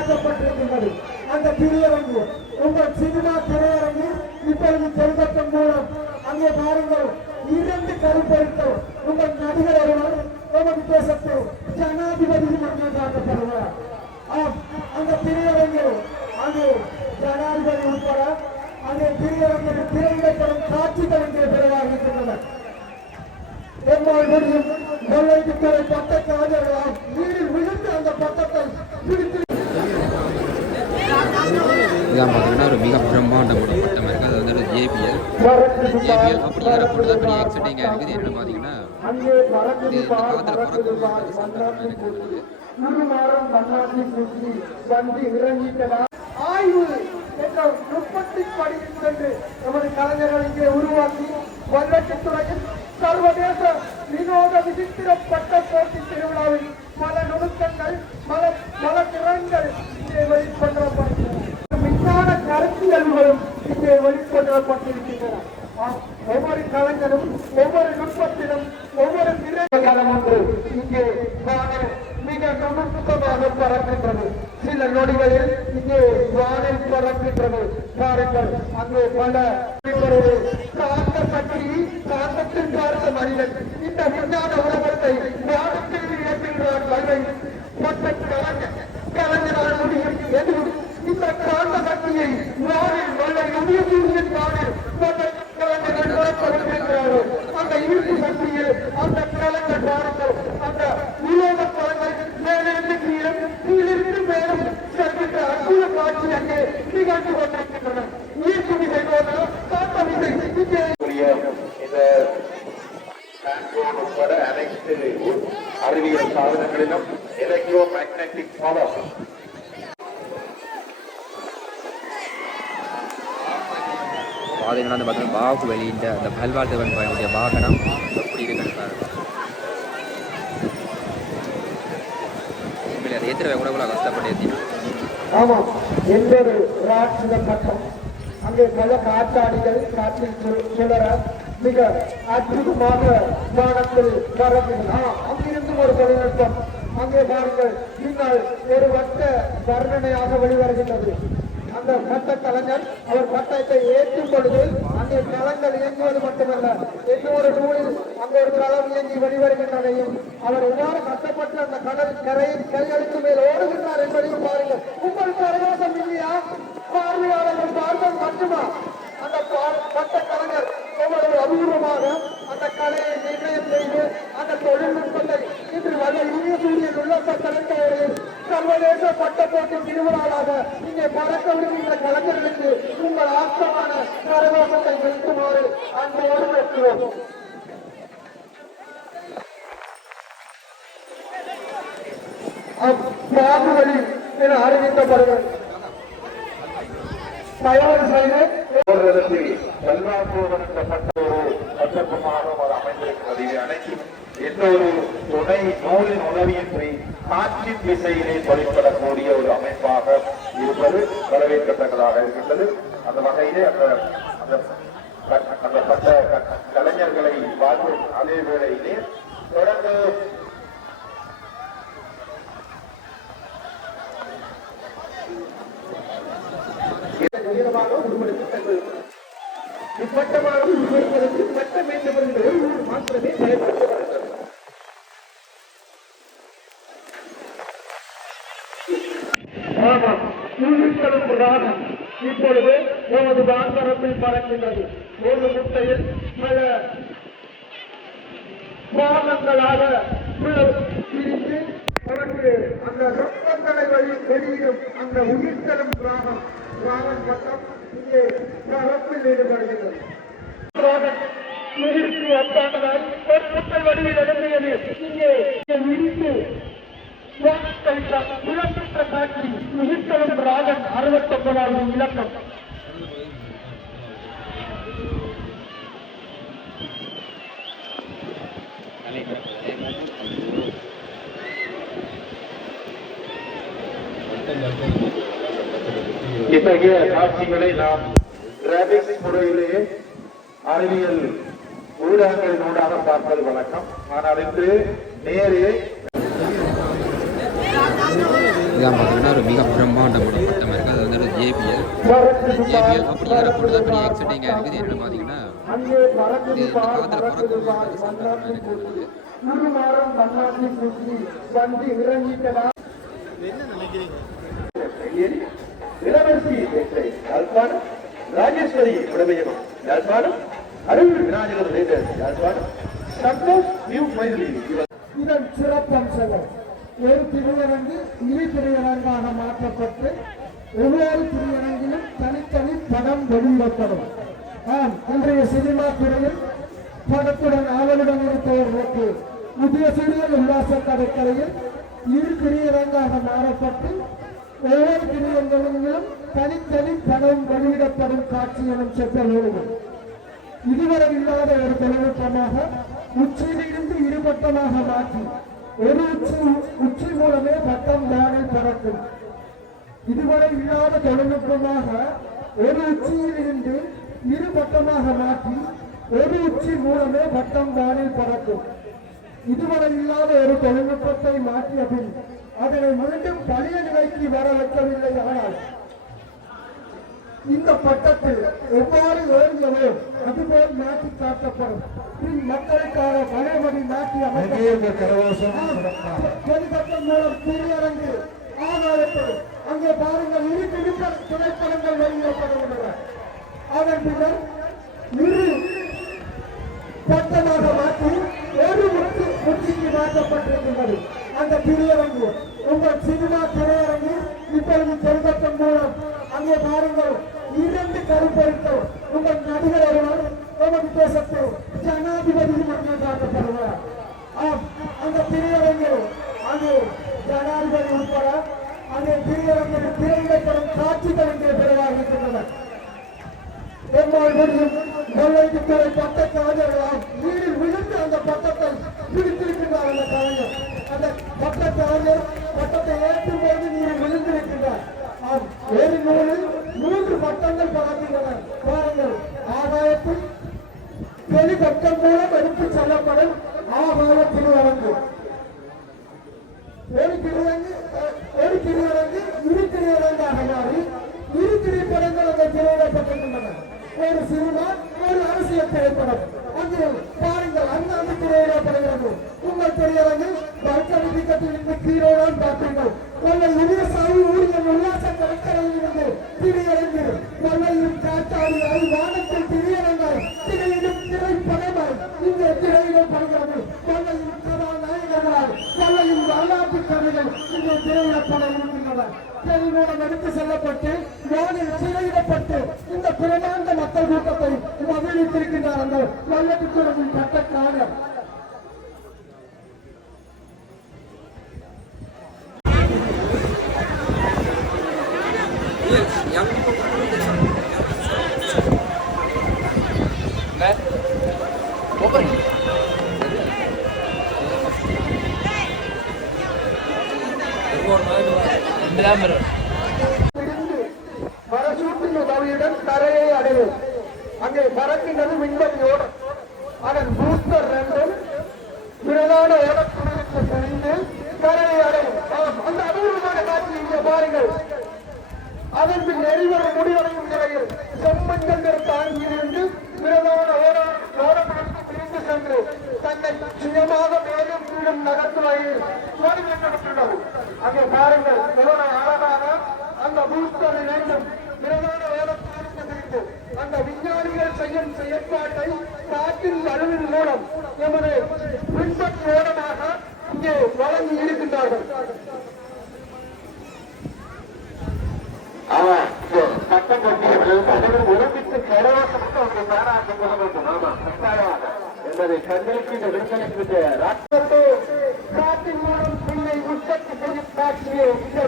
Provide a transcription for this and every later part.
மாற்றப்பட்டிருக்கின்றது அந்த திரையரங்கு உங்கள் சினிமா திரையரங்கு இப்பொழுது தெருப்பக்கம் மூலம் அங்கே பாருங்கள் இரண்டு கருப்பொருட்கள் உங்கள் நடிகர் ஒருவர் நமது தேசத்து ஜனாதிபதியும் அங்கே காட்டப்படுவார். ஆம் அந்த திரையரங்கு அது ஜனாதிபதி உட்பட அந்த திரையரங்கில் திரையிடப்படும் காட்சிகள் இங்கே பிறவாகின்றன எம்மாள் முடியும் வெள்ளைக்கு துறை பட்ட காதலால் நீரில் விழுந்து அந்த பட்ட இதான் பார்த்தீங்கன்னா ஒரு மிக பிரம்மாண்டமான பட்டம் இருக்குது அது வந்து ஏபிஎல் ஏபிஎல் அப்படி வரப்போட்டு தான் பெரிய எக்ஸைட்டிங்காக இருக்குது. என்ன பார்த்தீங்கன்னா இது இந்த காலத்தில் பறக்குது பறக்கும் பார் ஆய்வு என்ற நுட்பத்தின் படி சென்று நமது கலைஞர்கள் இங்கே உருவாக்கி வல்லட்டுத்துறையில் சர்வதேச வினோத விசித்திர பட்ட போட்டி திருவிழாவில் பல நுணுக்கங்கள் பல பல திறன்கள் இங்கே வெளிக்கொண்டப்படுகின்றன விஞ்ஞான கருத்தியல்களும் இங்கே வெளிக்கொண்டப்பட்டிருக்கின்றன ஆம், ஒவ்வொரு கலைஞரும் ஒவ்வொரு நுட்பத்திலும் ஒவ்வொரு திரைக்களம் ஒன்று இங்கே வானில் மிக நுணுக்கமாக பறக்கின்றது சில நொடிகளில் இங்கே வானில் பறக்கின்றது பாருங்கள் அங்கே பல இப்பொழுது காந்த சக்தி பார்த்த மனிதன். இந்த விஞ்ஞான உலகத்தை வானத்தில் இயக்குகிறார் வரை மற்ற கலைஞர் கலைஞரால் முடியும் எதுவும். இந்த காந்த சக்தியை வானில் வல்லை உதயசூரியன் வானில் மற்ற கலைஞர்கள் பறப்படுகின்றார்கள் அந்த ஈர்ப்பு சக்தியில் அந்த கலைஞர் பாருங்கள் அந்த உலோக பழங்கள் மேலிருந்து கீழும் கீழிருந்து மேலும் செல்கின்ற அற்புத காட்சி அங்கே நிகழ்ந்து கொண்டிருக்கின்றன ஈர்ப்பு விசை போல காந்த விசை இங்கே கூடிய இந்த ஸ்டான்போர்ட் உட்பட அறிவியல் சாதனங்களிலும் எலக்ட்ரோ மேக்னெட்டிக் பவர் பார்த்தீங்கன்னா அந்த பார்த்தீங்கன்னா அந்த பல்வாழ்த்தவன் பயனுடைய வாகனம் எப்படி இருக்குன்னு பாருங்க உண்மையிலே அது ஏற்றுற கூட கூட கஷ்டப்பட்டு ஏற்றினா ஆமாம் என்பது ராட்சத பட்டம். அங்கே பல காற்றாடிகள் காற்றில் சுழற மிக அற்புதமாக வானத்தில் அங்கிருந்து ஒரு தொழில்நுட்பம். அங்கே பாருங்கள் பின்னால் ஒரு வட்ட வர்ணனையாக வெளிவருகின்றது. அந்த பட்ட கலைஞர் அவர் பட்டத்தை ஏற்றும் பொழுது அங்கே களங்கள் இயங்குவது மட்டுமல்ல. இன்னொரு நூலில் அங்கே ஒரு களம் இயங்கி வெளிவருகின்றதையும் அவர் எவ்வாறு கஷ்டப்பட்டு அந்த கடல் கரையின் கையெழுத்து மேல் ஓடுகின்றார் என்பதையும் பாருங்கள் உங்கள் பரவாசம் இல்லையா பார்வையாளர்கள் பார்ப்பது மட்டுமா அந்த பா- பட்ட கலைஞர் எவ்வளவு அபூர்வமாக அந்த கலையை நிர்ணயம் செய்து அந்த தொழில்நுட்பத்தை இன்று வல்ல இந்திய சூரியன் உள்ள தலைமையில் சர்வதேச பட்ட போட்டி திருவிழாவாக இங்கே பறக்க விடுகின்ற கலைஞர்களுக்கு உங்கள் ஆக்கமான கரகோஷத்தை செலுத்துமாறு அன்போடு கேட்கிறோம் என அறிவிக்கப்படுகிறது தயார் செய்து ஒரு எந்த ஒரு துணை நூலின் உதவியின்றி காற்றின் திசையிலே தொழிற்படக்கூடிய ஒரு அமைப்பாக இருப்பது வரவேற்கத்தக்கதாக இருக்கின்றது அந்த வகையிலே அந்த அந்த பட்ட கலைஞர்களை பார்க்கும் அதே வேளையிலே தொடர்ந்து உயரமாக உருவெடுத்து இப்பட்டமாக உருவெடுப்பதற்கு பட்ட வேண்டும் என்ற ஆமாம் இப்பொழுது நமது வான்பரப்பில் பறக்கின்றது. ஒரு முட்டையில் பல பாகங்களாக பிரித்து அவருக்கு அந்த ரொப்பங்களை வழி வெளியிடும் அந்த உயிர்த்தலும் கிராமம் கிராமம் மட்டும் இங்கே பரப்பில் ஈடுபடுகிறது. உயிருக்கு ஒப்பானதால் ஒரு முட்டை வடிவில் எழுந்தியது இங்கே விரித்து காட்சி உயிர்த்தலும் ராகன் அறுபத்தொன்பதாவது இலக்கம். இத்தகைய காட்சிகளை நாம் கிராபிக்ஸ் முறையிலேயே அறிவியல் ஊடகங்களின் ஊடாக பார்ப்பது வழக்கம். ஆனால் இன்று நேரே பார்த்தீங்கன்னா ஒரு மிக பிரம்மாண்டமான பட்டம் இருக்குது. அது வந்து ஜேபிஎல் ஜேபிஎல் அப்படிங்கிற போட்டு தான் பெரிய எக்ஸைட்டிங்காக இருக்குது. என்னென்னு பார்த்தீங்கன்னா அங்கே பறக்குது இது இந்த பார், காலத்தில் பறக்குது பிறக்கும் பார், இளவரசி யாழ்ப்பாணம் ராஜேஸ்வரி உடமையகம் யாழ்ப்பாணம் அருள் விநாயகர் லேட்டர் யாழ்ப்பாணம் சந்தோஷ் நியூ மைதிலி இதன் சிறப்பம்சங்கள் ஒரு திருவரங்கு இரு திரையரங்காக மாற்றப்பட்டு ஒவ்வொரு திரையரங்கிலும் தனித்தனி படம் வெளியிடப்படும். ஆம் இன்றைய சினிமா துறையில் படத்துடன் ஆவலுடன் இருப்பவர்களுக்கு உதயசூரியன் உல்லாச கடற்கரையில் இரு திரையரங்காக மாறப்பட்டு ஒவ்வொரு திரையரங்கிலும் தனித்தனி பணம் வெளியிடப்படும் காட்சி எனும் செப்பல் இதுவரை இல்லாத ஒரு தொழில்நுட்பமாக உச்சியிலிருந்து இருபட்டமாக மாற்றி ஒரு உச்சி உச்சி மூலமே பட்டம் வானில் பறக்கும். இதுவரை இல்லாத தொழில்நுட்பமாக ஒரு உச்சியிலிருந்து இரு பட்டமாக மாற்றி ஒரு உச்சி மூலமே பட்டம் வானில் பறக்கும். இதுவரை இல்லாத ஒரு தொழில்நுட்பத்தை மாற்றிய பின் அதனை மீண்டும் பழைய நிலைக்கு வர வைக்கவில்லை ஆனால் இந்த பட்டத்தில் எவ்வாறு ஏறியவோ அதுபோல் மாற்றி காட்டப்படும். பின் மக்களுக்காக பழையபடி அமைக்கப்படும். மூலம் திரையரங்கு ஆதாரப்படும் அங்கே பாருங்கள். இரு திரைப்பட திரைப்படங்கள் வெளியிடப்படுகின்றன. அதன் பின்னர் இரு பட்டமாக மாற்றி ஒரு முற்றி முற்றிக்கு மாற்றப்பட்டிருக்கின்றது. அந்த திரையரங்கு சினிமா திரையரங்கில் இப்பொழுது செல்வத்தின் மூலம் அங்கே பாருங்கள் இரண்டு கருப்பொருட்கள் உங்கள் நடிகர் ஒருவர் நமது தேசத்தில் ஜனாதிபதியும் அங்கே காட்டப்படுவார் அந்த திரையரங்கில் அது ஜனாதிபதி உட்பட அங்கே திரையரங்கில் திரையிடப்படும் காட்சிகள் இங்கே பெறவாகின்றன எம்மால் முடியும் முல்லைக்கு துறை பட்ட கலைஞர்களால் நீரில் விழுந்து அந்த பட்டத்தை பிடித்திருக்கின்றார் அந்த கலைஞர். அந்த பட்டத்தை கலைஞர் பட்டத்தை ஏற்றும் போது நீங்கள் விழுந்திருக்கின்றார் ஆம் ஒரு நூலில் மூன்று பட்டங்கள் பறக்கின்றன பாருங்கள் ஆதாயத்தில் வெளிப்பட்டம் மூலம் எடுத்து செல்லப்படும் ஆகாய திருவரங்கு ஒரு திருவரங்கு அஹ், ஒரு திருவரங்கு இரு திருவரங்காக மாறி இரு திரைப்படங்கள் அந்த திரையிடப்பட்டிருக்கின்றன ஒரு சினிமா ஒரு அரசியல் திரைப்படம். அங்கு பாருங்கள் அண்ணாந்து திரையிடப்படுகிறது உங்கள் திரையரங்கில் பல்கலை டிக்கெட்டில் இருந்து பார்ப்பீர்கள் கொள்ளை விவசாயி ஊழியர் உல்லாச கடற்கரையில் இருந்து திரையரங்கு கொள்ளையும் காற்றாடியாய் வானத்தில் திரையரங்காய் திரையிடும் திரைப்படமாய் இங்கே திரையிடப்படுகிறது கொள்ளையும் கதாநாயகர்களாய் கொள்ளையும் வரலாற்று கதைகள் இங்கே திரையிடப்பட இருக்கின்றன மூலம் எடுத்து செல்லப்பட்டு வானில் திரையிடப்பட்டு இந்த பிரமாண்ட மக்கள் கூட்டத்தை மகிழ்வித்திருக்கின்றார் அந்த வல்லத்துறையின் கட்டக்காரர் பிடிந்து உதவியுடன் அடையும் அங்கே பறக்கின்றது விண்வெளியோடு. அதன் பூஸ்டர் ரெண்டும் பிரதான ஓடக்குழுவிற்கு கரையை அடையும் அந்த அபூர்வமான காட்சி இங்கே பாருங்கள். அதன் பின் முடிவடையும் நிலையில் செம்மஞ்சங்கள் தாங்கியிருந்து பிரதான ஓட ஓடக்குழுவிற்கு பிரிந்து சென்று தன்னை சுயமாக மேலும் கீழும் நகர்த்தும் வகையில் அங்கே பாருங்கள் எவ்வளவு அழகாக அந்த பூஸ்டர் வேண்டும் பிரதான ஓடக்குழுவிற்கு பிரிந்து அந்த விஞ்ஞானிகள் செய்யும் செயற்பாட்டை காற்றின் அழுவின் மூலம் எமது பின்பற்று ஓடமாக இங்கே வழங்கி இருக்கின்றார்கள். சட்டம் அதில் ஒருமித்து கரவாசமாக ஒரு பேராட்டம் கொள்ள வேண்டும் ஆமா கட்டாயமாக. என்பதை கண்களுக்கு இந்த விற்பனைக்கு ரத்தத்தை காற்றின் மூலம் பிள்ளை உற்பத்தி செய்யும் காட்சியை இந்த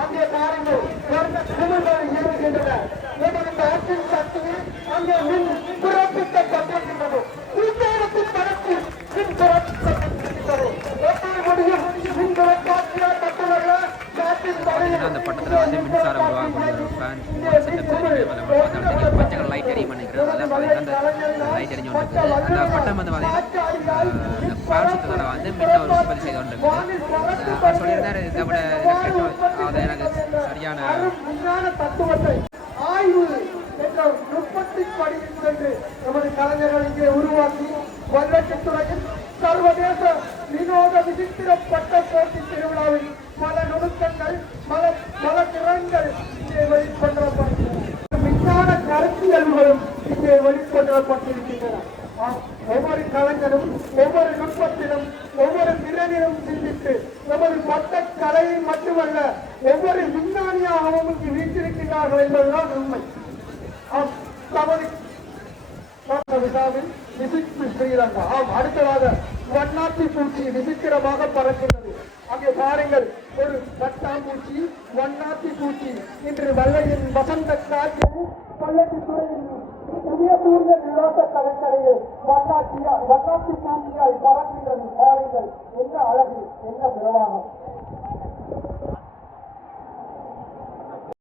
அங்கே பாருங்கள் எமது சக்தியில் அங்கே மின் மின் பிறப்பிக்கப்பட்டிருக்கிறது. மின் மட்டுமல்ல அந்த பட்டத்தில் வந்து மின்சாரம் உருவாக்கக்கூடிய ஒரு ஃபேன் பச்சை கலர் லைட் எரியும் நினைக்கிறேன். அதான் பார்த்தீங்கன்னா அந்த லைட் எரிஞ்சு கொண்டு அந்த பட்டம் வந்து பார்த்தீங்கன்னா இந்த பால் சுத்தத்தோட வந்து மின்ன ஒரு உற்பத்தி செய்து கொண்டு இருக்குது சொல்லியிருந்தாரு இதை விட அது எனக்கு சரியான அரும் விஞ்ஞான தத்துவத்தை ஆய்வு என்ற நுட்பத்தின் படி சென்று நமது கலைஞர்கள் இங்கே உருவாக்கி வல்லத்துறையில் சர்வதேச வினோத விசித்திர பட்ட போட்டி திருவிழாவில் பல நுணுக்கங்கள் பல பல திறன்கள் இங்கே வெளிக்கொண்டப்படுகின்றன விஞ்ஞான கருத்தியல்களும் இங்கே வெளிக்கொண்டப்பட்டிருக்கின்றன ஒவ்வொரு கலைஞரும் ஒவ்வொரு நுட்பத்திலும் ஒவ்வொரு திறனிலும் சிந்தித்து நமது மொத்த கலையை மட்டுமல்ல ஒவ்வொரு விஞ்ஞானியாகவும் இங்கு வீட்டிருக்கிறார்கள் என்பதுதான் உண்மை. தமது விழாவில் விசிட் ஸ்ரீலங்கா ஆம் அடுத்ததாக வண்ணாத்தி பூச்சி விசித்திரமாக பறக்கின்றது. அங்கே பாருங்கள் ஒரு பட்டாம்பூச்சி வண்ணாத்தி பூச்சி. இன்று வல்லையின் வசந்த காற்றில் பல்லட்டி துறையில் புதிய தூர்ந்த நிலோட்ட கடற்கரையில் வண்ணாட்டியா வண்ணாத்தி பூச்சியாய் பறக்கின்றது. பாருங்கள் என்ன அழகு என்ன பிரவாகம்.